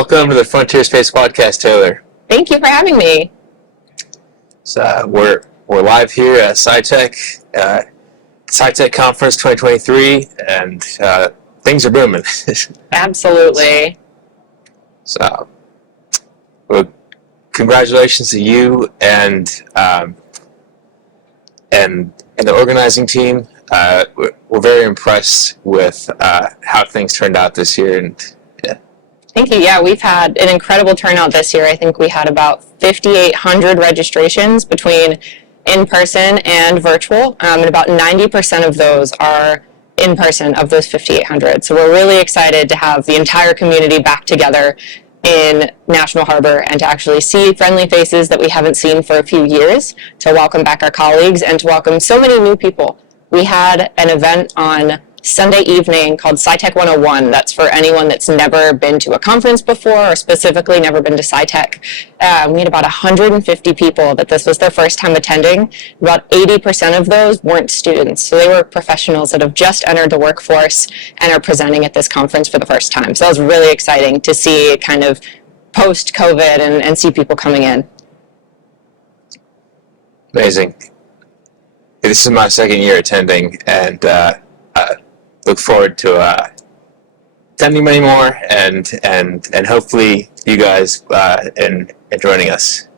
Welcome to the Frontier Space Podcast, Taylor. Thank you for having me. So we're live here at SciTech, SciTech Conference 2023, and things are booming. Absolutely. So, well, congratulations to you and the organizing team. We're very impressed with how things turned out this year, and Thank you. Yeah, we've had an incredible turnout this year. I think we had about 5,800 registrations between in-person and virtual, and about 90% of those are in-person of those 5,800. So we're really excited to have the entire community back together in National Harbor and to actually see friendly faces that we haven't seen for a few years, to welcome back our colleagues and to welcome so many new people. We had an event on Sunday evening called SciTech 101. That's for anyone that's never been to a conference before or specifically never been to SciTech. We had about 150 people that this was their first time attending. About 80% of those weren't students. So they were professionals that have just entered the workforce and are presenting at this conference for the first time. So that was really exciting to see kind of post-COVID and see people coming in. amazing. This is my second year attending, and look forward to attending many more, and hopefully you guys and joining us.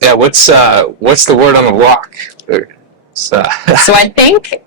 What's the word on the block? So I think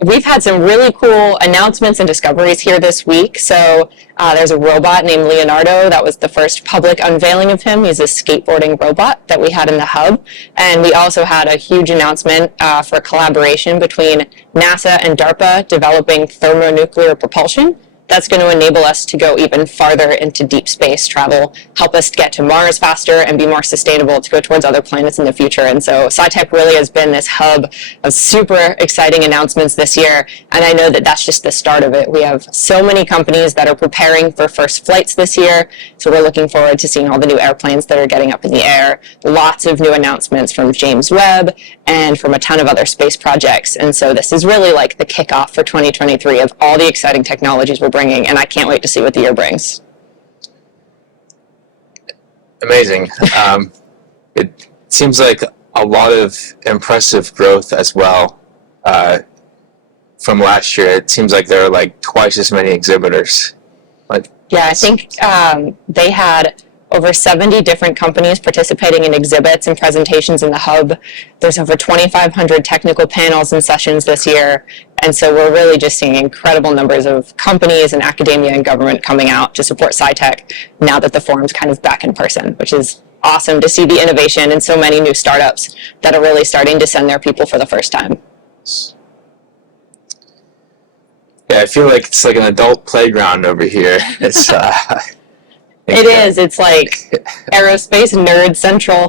we've had some really cool announcements and discoveries here this week. So there's a robot named Leonardo. That was the first public unveiling of him. He's a skateboarding robot that we had in the hub. And we also had a huge announcement for collaboration between NASA and DARPA developing thermonuclear propulsion. That's going to enable us to go even farther into deep space travel, help us get to Mars faster, and be more sustainable to go towards other planets in the future. And so SciTech really has been this hub of super exciting announcements this year, and I know that that's just the start of it. We have so many companies that are preparing for first flights this year, so we're looking forward to seeing all the new airplanes that are getting up in the air. Lots of new announcements from James Webb and from a ton of other space projects. And so this is really like the kickoff for 2023 of all the exciting technologies we're bringing, and I can't wait to see what the year brings. Amazing. It seems like a lot of impressive growth as well from last year. It seems like there are like twice as many exhibitors. Yeah, I think they had over 70 different companies participating in exhibits and presentations in the hub. There's over 2,500 technical panels and sessions this year. And so we're really just seeing incredible numbers of companies and academia and government coming out to support SciTech now that the forum's kind of back in person, which is awesome to see the innovation and so many new startups that are really starting to send their people for the first time. Yeah, I feel like it's like an adult playground over here. It's It is. It's like aerospace nerd central,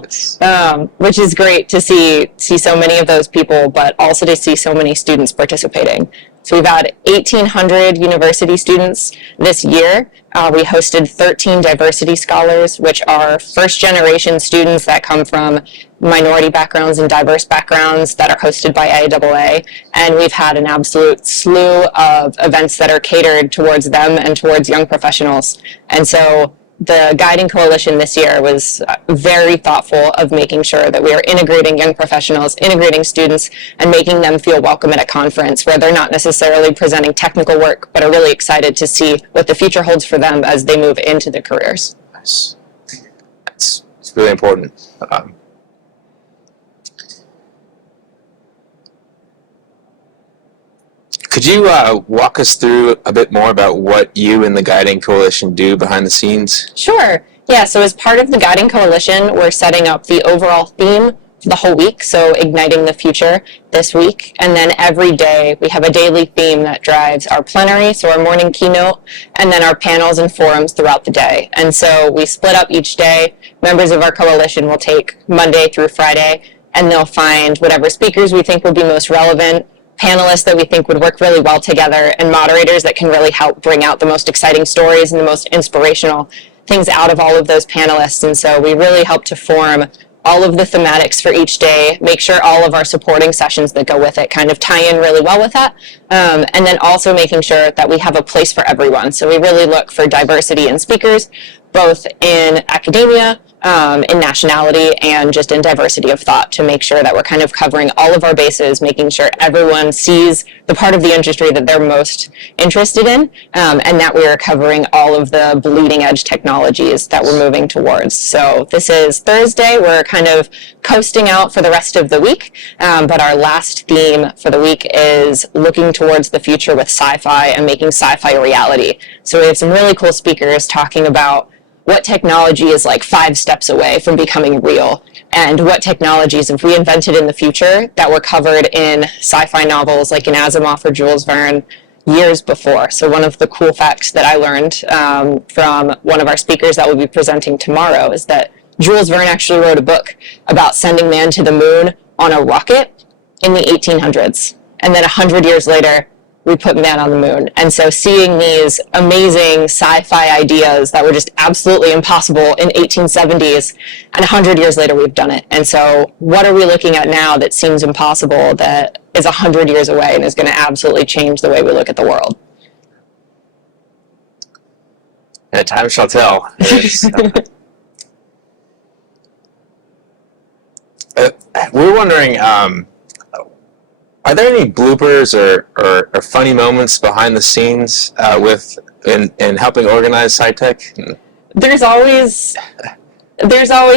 which is great to see so many of those people, but also to see so many students participating. So we've had 1,800 university students this year. We hosted 13 diversity scholars, which are first-generation students that come from minority backgrounds and diverse backgrounds that are hosted by AIAA. And we've had an absolute slew of events that are catered towards them and towards young professionals. And so the Guiding Coalition this year was very thoughtful of making sure that we are integrating young professionals, integrating students, and making them feel welcome at a conference where they're not necessarily presenting technical work, but are really excited to see what the future holds for them as they move into their careers. Nice. It's really important. Could you walk us through a bit more about what you and the Guiding Coalition do behind the scenes? Sure. Yeah, so as part of the Guiding Coalition, we're setting up the overall theme for the whole week, so Igniting the Future this week. And then every day, we have a daily theme that drives our plenary, so our morning keynote, and then our panels and forums throughout the day. And so we split up each day. Members of our coalition will take Monday through Friday, and they'll find whatever speakers we think would be most relevant, panelists that we think would work really well together, and moderators that can really help bring out the most exciting stories and the most inspirational things out of all of those panelists. And so we really help to form all of the thematics for each day, make sure all of our supporting sessions that go with it kind of tie in really well with that, and then also making sure that we have a place for everyone. So we really look for diversity in speakers, both in academia, in nationality, and just in diversity of thought, to make sure that we're kind of covering all of our bases, making sure everyone sees the part of the industry that they're most interested in, and that we are covering all of the bleeding edge technologies that we're moving towards. So this is Thursday. We're kind of coasting out for the rest of the week, but our last theme for the week is looking towards the future with sci-fi and making sci-fi a reality. So we have some really cool speakers talking about what technology is like 5 steps away from becoming real, and what technologies have we invented in the future that were covered in sci-fi novels like in Asimov or Jules Verne years before. So one of the cool facts that I learned from one of our speakers that will be presenting tomorrow is that Jules Verne actually wrote a book about sending man to the moon on a rocket in the 1800s. And then 100 years later, we put man on the moon. And so seeing these amazing sci-fi ideas that were just absolutely impossible in 1870s, and 100 years later we've done it. And so what are we looking at now that seems impossible that is 100 years away and is going to absolutely change the way we look at the world? And time shall tell. We're wondering, are there any bloopers or funny moments behind the scenes in helping organize SciTech? There's always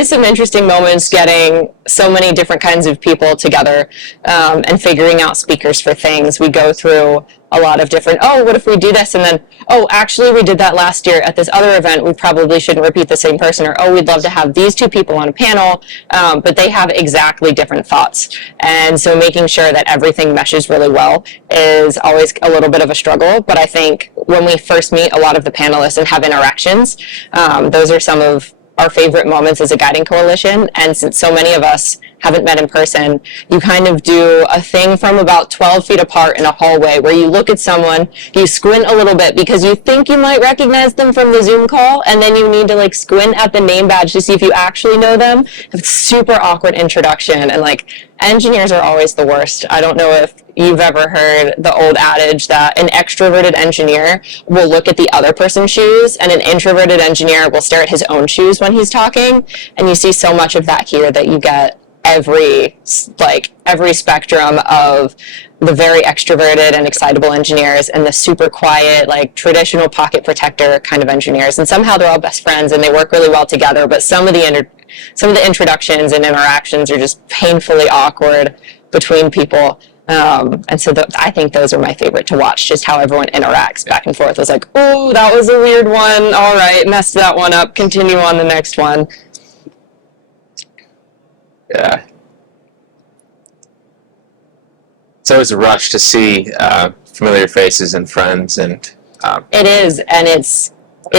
some interesting moments getting so many different kinds of people together and figuring out speakers for things. We go through a lot of different, oh, what if we do this? And then, oh, actually, we did that last year at this other event. We probably shouldn't repeat the same person. Or, oh, we'd love to have these 2 people on a panel, but they have exactly different thoughts. And so making sure that everything meshes really well is always a little bit of a struggle. But I think when we first meet a lot of the panelists and have interactions, those are some of our favorite moments as a guiding coalition. And since so many of us haven't met in person, you kind of do a thing from about 12 feet apart in a hallway where you look at someone, you squint a little bit because you think you might recognize them from the Zoom call, and then you need to like squint at the name badge to see if you actually know them. It's super awkward introduction, and like engineers are always the worst. I don't know if you've ever heard the old adage that an extroverted engineer will look at the other person's shoes and an introverted engineer will stare at his own shoes when he's talking. And you see so much of that here, that you get every spectrum of the very extroverted and excitable engineers and the super quiet, like traditional pocket protector kind of engineers. And somehow they're all best friends and they work really well together. But some of the introductions and interactions are just painfully awkward between people. And so I think those are my favorite to watch, just how everyone interacts back and forth. It was like, oh, that was a weird one. All right, messed that one up. Continue on the next one. Yeah. It's always a rush to see familiar faces and friends, and it is, and it's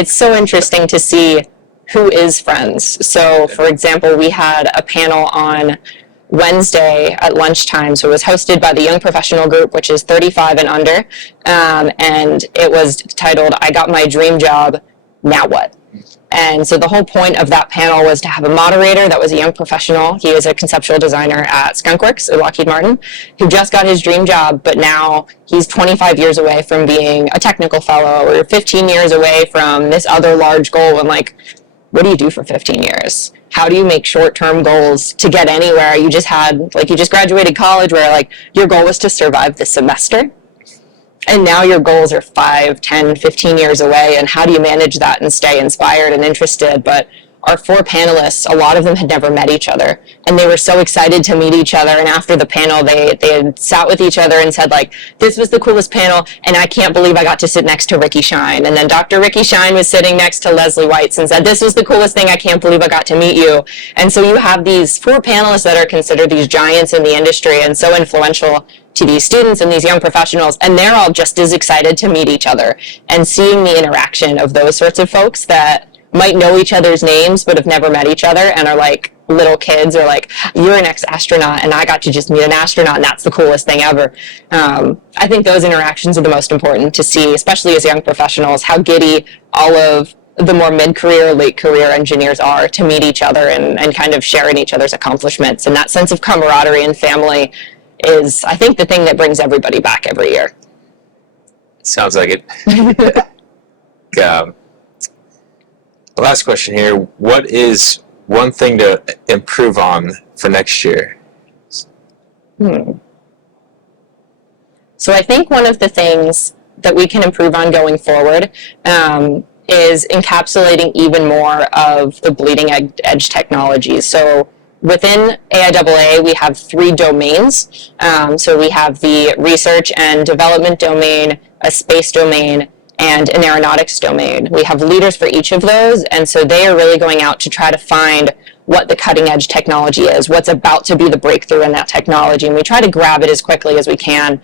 so interesting to see who is friends. So, for example, we had a panel on Wednesday at lunchtime. So it was hosted by the Young Professional Group, which is 35 and under, and it was titled, "I Got My Dream Job, Now What?" And so the whole point of that panel was to have a moderator that was a young professional. He is a conceptual designer at Skunkworks at Lockheed Martin, who just got his dream job, but now he's 25 years away from being a technical fellow, or 15 years away from this other large goal. And like, what do you do for 15 years? How do you make short-term goals to get anywhere? You just graduated college where like your goal was to survive the semester. And now your goals are 5, 10, 15 years away, and how do you manage that and stay inspired and interested? But our 4 panelists, a lot of them had never met each other, and they were so excited to meet each other. And after the panel, they had sat with each other and said, like, this was the coolest panel, and I can't believe I got to sit next to Ricky Shine. And then Dr. Ricky Shine was sitting next to Leslie Weitz and said, this was the coolest thing, I can't believe I got to meet you. And so you have these 4 panelists that are considered these giants in the industry and so influential to these students and these young professionals, and they're all just as excited to meet each other. And seeing the interaction of those sorts of folks that might know each other's names but have never met each other and are like little kids, or like, you're an ex-astronaut and I got to just meet an astronaut and that's the coolest thing ever. I think those interactions are the most important to see, especially as young professionals, how giddy all of the more mid-career, late-career engineers are, to meet each other and kind of share in each other's accomplishments. And that sense of camaraderie and family is, I think, the thing that brings everybody back every year. Sounds like it. Last question here. What is one thing to improve on for next year? So I think one of the things that we can improve on going forward is encapsulating even more of the bleeding edge technologies. So within AIAA, we have 3 domains. So we have the research and development domain, a space domain, and an aeronautics domain. We have leaders for each of those, and so they are really going out to try to find what the cutting edge technology is, what's about to be the breakthrough in that technology, and we try to grab it as quickly as we can.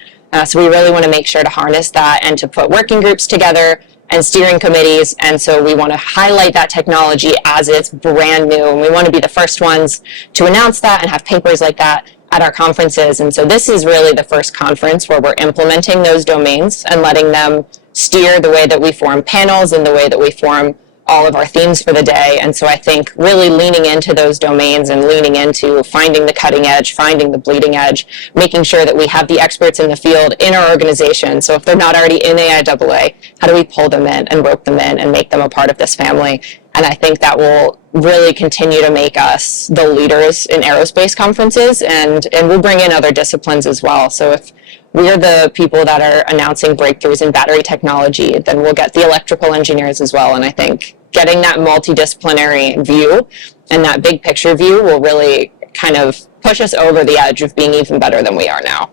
So we really want to make sure to harness that and to put working groups together and steering committees, and so we want to highlight that technology as it's brand new, and we want to be the first ones to announce that and have papers like that at our conferences. And so this is really the first conference where we're implementing those domains and letting them steer the way that we form panels and the way that we form all of our themes for the day. And so I think really leaning into those domains and leaning into finding the cutting edge, finding the bleeding edge, making sure that we have the experts in the field in our organization. So if they're not already in AIAA, how do we pull them in and rope them in and make them a part of this family? And I think that will really continue to make us the leaders in aerospace conferences, and we'll bring in other disciplines as well. So if we're the people that are announcing breakthroughs in battery technology, then we'll get the electrical engineers as well. And I think getting that multidisciplinary view and that big picture view will really kind of push us over the edge of being even better than we are now.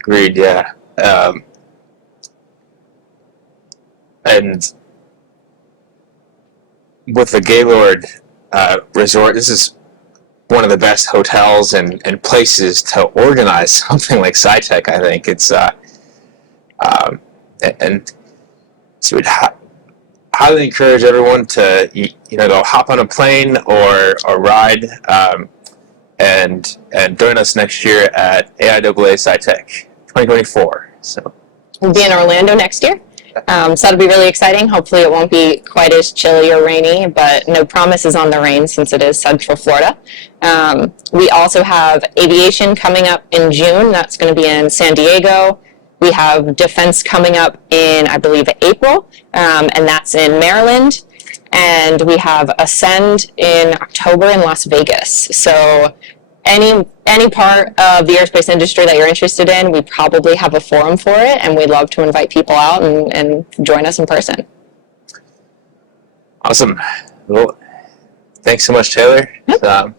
Agreed, yeah. And with the Gaylord Resort, this is one of the best hotels and places to organize something like SciTech. I think it's and so we'd highly encourage everyone to go hop on a plane or ride and join us next year at AIAA SciTech 2024. So we'll be in Orlando next year. So that'll be really exciting. Hopefully it won't be quite as chilly or rainy, but no promises on the rain since it is Central Florida. We also have aviation coming up in June. That's going to be in San Diego. We have defense coming up in, I believe, April, and that's in Maryland. And we have Ascend in October in Las Vegas. So any part of the aerospace industry that you're interested in, we probably have a forum for it, and we'd love to invite people out and join us in person. Awesome. Well, thanks so much, Taylor. Yep.